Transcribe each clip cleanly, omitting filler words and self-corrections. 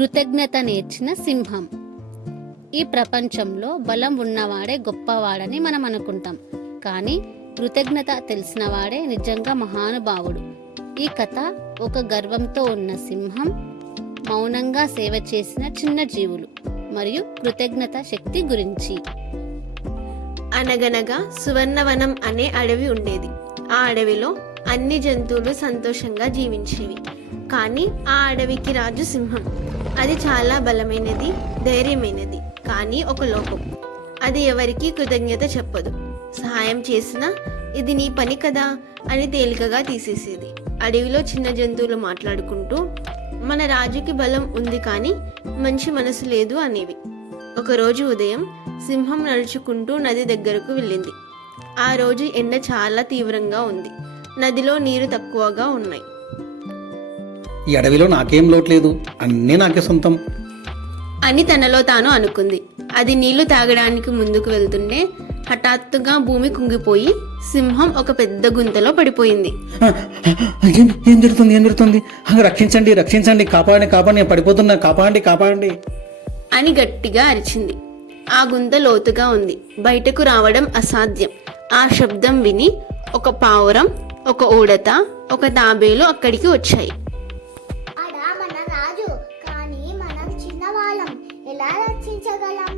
కృతజ్ఞత నేర్చిన సింహం. ఈ ప్రపంచంలో బలం ఉన్నవాడే గొప్పవాడని మనం అనుకుంటాం, కానీ కృతజ్ఞత తెలిసినవాడే నిజంగా మహానుభావుడు. ఈ కథ ఒక గర్వంతో ఉన్న సింహం, మౌనంగా సేవ చేసిన చిన్న జీవులు మరియు కృతజ్ఞత శక్తి గురించి. అనగనగా సువర్ణవనం అనే అడవి ఉండేది. ఆ అడవిలో అన్ని జంతువులు సంతోషంగా జీవించేవి. కానీ ఆ అడవికి రాజు సింహం. అది చాలా బలమైనది, ధైర్యమైనది. కానీ ఒక లోపం, అది ఎవరికీ కృతజ్ఞత చెప్పదు. సహాయం చేసినా ఇది నీ పని కదా అని తేలికగా తీసేసేది. అడవిలో చిన్న జంతువులు మాట్లాడుకుంటూ, మన రాజుకి బలం ఉంది కానీ మంచి మనసు లేదు అనేవి. ఒకరోజు ఉదయం సింహం నడుచుకుంటూ నది దగ్గరకు వెళ్ళింది. ఆ రోజు ఎండ చాలా తీవ్రంగా ఉంది. నదిలో నీరు తక్కువగా ఉన్నాయి. ఈ అడవిలో నాకేం లోట్లేదు, అన్నీ నాకే సొంతం అని తనలో తాను అనుకుంది. అది నీళ్లు తాగడానికి ముందుకు వెళ్తుండే హఠాత్తుగా భూమి కుంగిపోయి సింహం ఒక పెద్ద గుంతలో పడిపోయింది. ఏం జరుగుతుంది? రక్షించండి, రక్షించండి, కాపాడండి, కాపాడండి, పడిపోతున్నా, కాపాడండి, కాపాడండి అని గట్టిగా అరిచింది. ఆ గుంత లోతుగా ఉంది, బయటకు రావడం అసాధ్యం. ఆ శబ్దం విని ఒక పావురం, ఒక ఉడత, ఒక తాబేలు అక్కడికి వచ్చాయి. మన రాజు, కానీ మనం చిన్నవాళ్ళం, ఎలా రక్షించగలం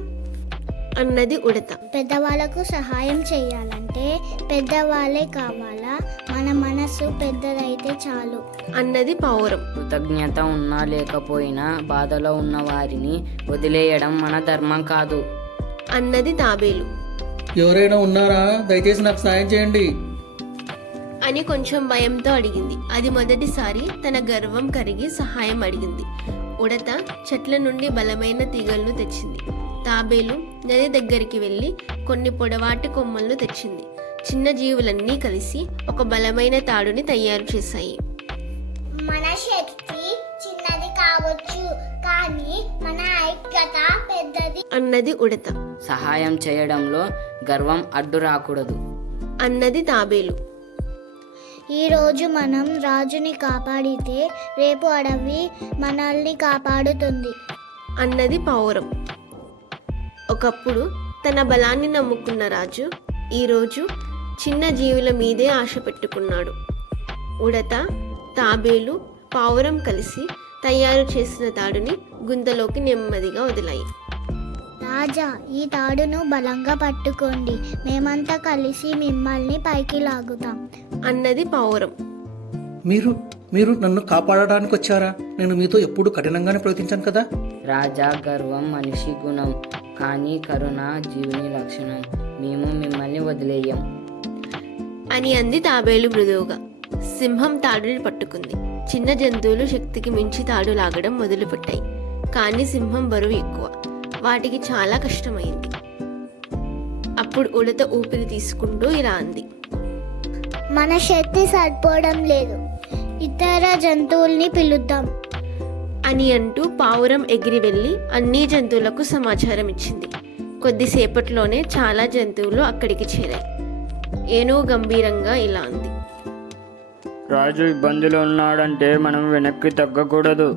అన్నది ఉడత. పెద్దవాళ్ళకు సహాయం చేయాలంటే పెద్దవాళ్ళే కావాలా? మన మనసు పెద్దదైతే చాలు అన్నది పావురం. కృతజ్ఞత ఉన్నా లేకపోయినా బాధలో ఉన్న వారిని వదిలేయడం మన ధర్మం కాదు అన్నది తాబేలు. ఎవరైనా ఉన్నారా? దయచేసి నాకు సాయం చేయండి అని కొంచెం భయంతో అడిగింది. అది మొదటిసారి తన గర్వం కరిగి సహాయం అడిగింది. ఉడత చెట్ల నుండి బలమైన తీగలను తెచ్చింది. తాబేలు నది దగ్గరికి వెళ్ళి కొన్ని పొడవాటి కొమ్మలను తెచ్చింది. చిన్న జీవులన్నీ కలిసి ఒక బలమైన తాడుని తయారు చేశాయి. మన శక్తి చిన్నది కావచ్చు, కానీ మన ఐక్యత పెద్దది అన్నది ఉడత. సహాయం చేయడంలో గర్వం అడ్డు రాకూడదు అన్నది తాబేలు. ఈరోజు మనం రాజుని కాపాడితే రేపు అడవి మనల్ని కాపాడుతుంది అన్నది పావురం. ఒకప్పుడు తన బలాన్ని నమ్ముకున్న రాజు ఈరోజు చిన్న జీవుల మీదే ఆశ పెట్టుకున్నాడు. ఉడత, తాబేలు, పావురం కలిసి తయారు చేసిన తాడుని గుంతలోకి నెమ్మదిగా వదిలాయి. రాజా, ఈ తాడును బలంగా పట్టుకోండి, మేమంతా కలిసి మిమ్మల్ని పైకి లాగుతాం అన్నది పావురం. మీరు నన్ను కాపాడడానికి వచ్చారా? నేను మీతో ఎప్పుడు కఠినంగానే ప్రవర్తించాను కదా. రాజా, గర్వం మనిషి గుణం, కానీ కరుణ జీవుని లక్షణం. మేము మిమ్మల్ని వదిలేయం అని అంది తాబేలు మృదువుగా. సింహం తాడుని పట్టుకుంది. చిన్న జంతువులు శక్తికి మించి తాడు లాగడం మొదలుపెట్టాయి. కానీ సింహం బరువు ఎక్కువ, వాటికి చాలా కష్టమైంది. అప్పుడు ఉడత ఊపిరి తీసుకుంటూ ఇలా అంది, మన శక్తి సరిపోవడం లేదు, ఇతర జంతువుల్ని పిలుద్దాం అని అంటూ పావురం ఎగిరి వెళ్ళి అన్ని జంతువులకు సమాచారం ఇచ్చింది. కొద్దిసేపట్లోనే చాలా జంతువులు అక్కడికి చేరాయి. ఏనుగు గంభీరంగా ఇలా అంది, రాజు ఇబ్బందులు ఉన్నాడంటే మనం వెనక్కి తగ్గకూడదు.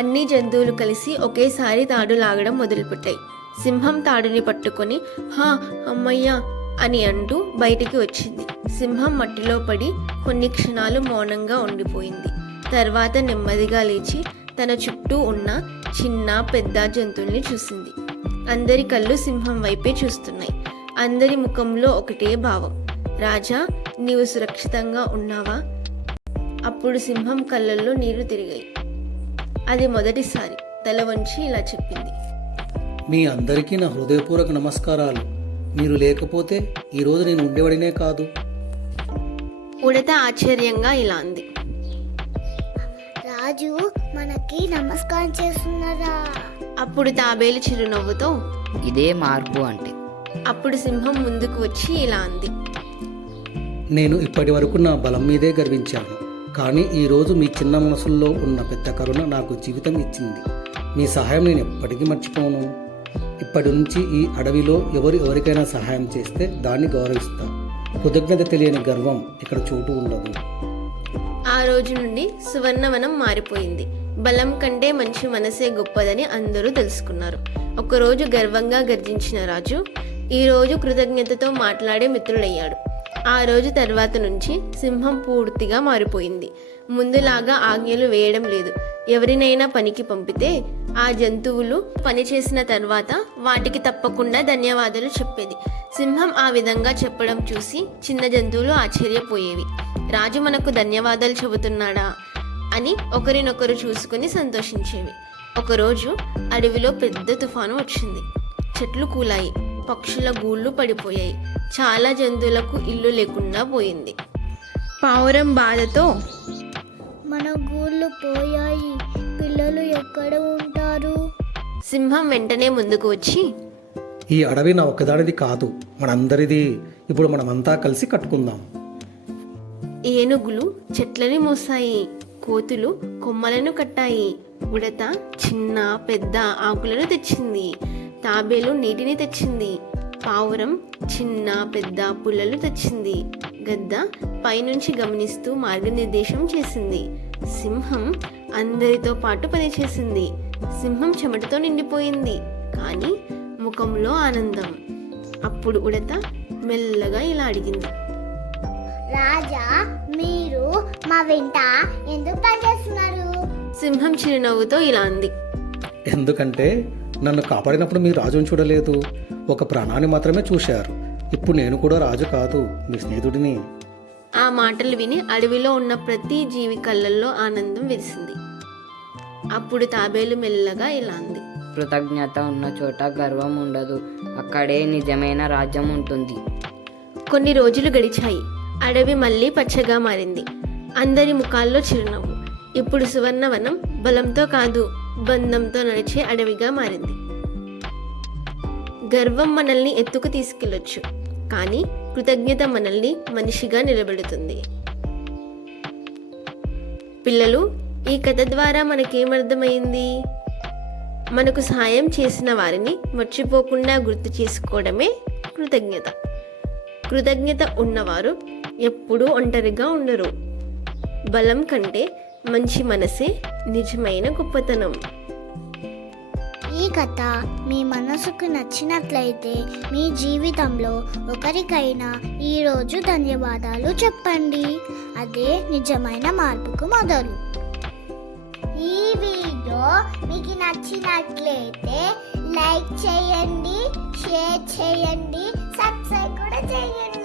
అన్ని జంతువులు కలిసి ఒకేసారి తాడు లాగడం మొదలుపెట్టాయి. సింహం తాడుని పట్టుకొని హా అమ్మయ్యా అని అంటూ బయటికి వచ్చింది. సింహం మట్టిలో పడి కొన్ని క్షణాలు మౌనంగా ఉండిపోయింది. తర్వాత నెమ్మదిగా లేచి తన చుట్టూ ఉన్న చిన్న పెద్ద జంతువుల్ని చూసింది. అందరి కళ్ళు సింహం వైపే చూస్తున్నాయి. అందరి ముఖంలో ఒకటే భావం, రాజా, నీవు సురక్షితంగా ఉన్నావా? అప్పుడు సింహం కళ్ళల్లో నీరు తిరిగాయి. అది మొదటిసారి తల వంచి ఇలా చెప్పింది, మీ అందరికీ నా హృదయపూర్వక నమస్కారాలు. మీరు లేకపోతే ఈరోజు నేను ఉండేవాడినే కాదు. ఉడత ఆశ్చర్యంగా ఇలా అంది, రాజు మనకి నమస్కారం చేస్తున్నారా? అప్పుడు తాబేలు చిరునవ్వుతో ఇదే మార్పు అంటే. అప్పుడు సింహం ముందుకు వచ్చి ఇలా అంది, నేను ఇప్పటి వరకు నా బలం మీదే గర్వించాను, కానీ ఈరోజు మీ చిన్న మనసుల్లో ఉన్న పెద్ద కరుణ నాకు జీవితం ఇచ్చింది. మీ సహాయం నేను ఎప్పటికీ మర్చిపోను. ఇప్పటి నుంచి ఈ అడవిలో ఎవరికైనా సహాయం చేస్తే దాన్ని గౌరవిస్తా. కృతజ్ఞత తెలియని గర్వం ఇక్కడ చోటు ఉండదు. ఆ రోజు నుండి సువర్ణవనం మారిపోయింది. బలం కంటే మంచి మనసే గొప్పదని అందరూ తెలుసుకున్నారు. ఒకరోజు గర్వంగా గర్జించిన రాజు ఈరోజు కృతజ్ఞతతో మాట్లాడే మిత్రుడయ్యాడు. ఆ రోజు తర్వాత నుంచి సింహం పూర్తిగా మారిపోయింది. ముందులాగా ఆజ్ఞలు వేయడం లేదు. ఎవరినైనా పనికి పంపితే ఆ జంతువులు పని చేసిన తర్వాత వాటికి తప్పకుండా ధన్యవాదాలు చెప్పేది. సింహం ఆ విధంగా చెప్పడం చూసి చిన్న జంతువులు ఆశ్చర్యపోయేవి. రాజు మనకు ధన్యవాదాలు చెబుతున్నాడా అని ఒకరినొకరు చూసుకుని సంతోషించేవి. ఒకరోజు అడవిలో పెద్ద తుఫాను వచ్చింది. చెట్లు కూలాయి, పక్షుల గూళ్ళు పడిపోయాయి, చాలా జంతువులకు ఇల్లు లేకుండా పోయింది. పావురం బాధతో మన గూళ్ళు పోయాయి, పిల్లలు ఎక్కడ ఉంటారు? సింహం వెంటనే ముందుకు వచ్చి, ఈ అడవి నా ఒక్కదానిది కాదు, మనందరిది. ఇప్పుడు మనమంతా కలిసి కట్టుకుందాం. ఏనుగులు చెట్లని మోసాయి, కోతులు కొమ్మలను కట్టాయి, ఉడత చిన్న పెద్ద ఆకులను తెచ్చింది, తాబేలు నీటిని తెచ్చింది, పావురం చిన్న పెద్ద పుల్లలు తెచ్చింది, గద్ద పైనుంచి గమనిస్తూ మార్గనిర్దేశం చేసింది, సింహం అందరితో పాటు పనిచేసింది. సింహం చెమటతో నిండిపోయింది, కానీ ముఖంలో ఆనందం. అప్పుడు ఉడత మెల్లగా ఇలా అడిగింది, రాజా, మీరు మా వెంట ఎందుకు పనిచేస్తున్నారు? సింహం చిరునవ్వుతో ఇలా అంది, ఎందుకంటే నన్ను కాపాడినప్పుడు మీరు రాజును చూడలేదు, ఒక ప్రాణాన్ని మాత్రమే చూశారు. ఇప్పుడు నేను కూడా రాజు కాదు, మీ స్నేహితుడిని. ఆ మాటలు విని అడవిలో ఉన్న ప్రతి జీవి కళ్ళల్లో ఆనందం వెలిసింది. అప్పుడు తాబేలు మెల్లగా ఇలా అంది, కృతజ్ఞత ఉన్న చోట గర్వం ఉండదు, అక్కడే నిజమైన రాజ్యం ఉంటుంది. కొన్ని రోజులు గడిచాయి. అడవి మళ్ళీ పచ్చగా మారింది. అందరి ముఖాల్లో చిరునవ్వు. ఇప్పుడు సువర్ణవనం బలంతో కాదు, బంధంతో నడిచే అడవిగా మారింది. గర్వం మనల్ని ఎత్తుకు తీసుకెళ్ళొచ్చు, కానీ కృతజ్ఞత మనల్ని మనిషిగా నిలబెడుతుంది. పిల్లలు, ఈ కథ ద్వారా మనకేమర్థమైంది? మనకు సహాయం చేసిన వారిని మర్చిపోకుండా గుర్తు చేసుకోవడమే కృతజ్ఞత. కృతజ్ఞత ఉన్నవారు ఎప్పుడూ ఒంటరిగా ఉండరు. బలం కంటే మంచి మనసే నిజమైన గొప్పతనం. ఈ కథ మీ మనసుకు నచ్చినట్లయితే మీ జీవితంలో ఒకరికైనా ఈరోజు ధన్యవాదాలు చెప్పండి. అదే నిజమైన మార్పుకు మొదలు. ఈ వీడియో మీకు నచ్చినట్లయితే లైక్ చేయండి, షేర్ చేయండి, సబ్స్క్రైబ్ కూడా చేయండి.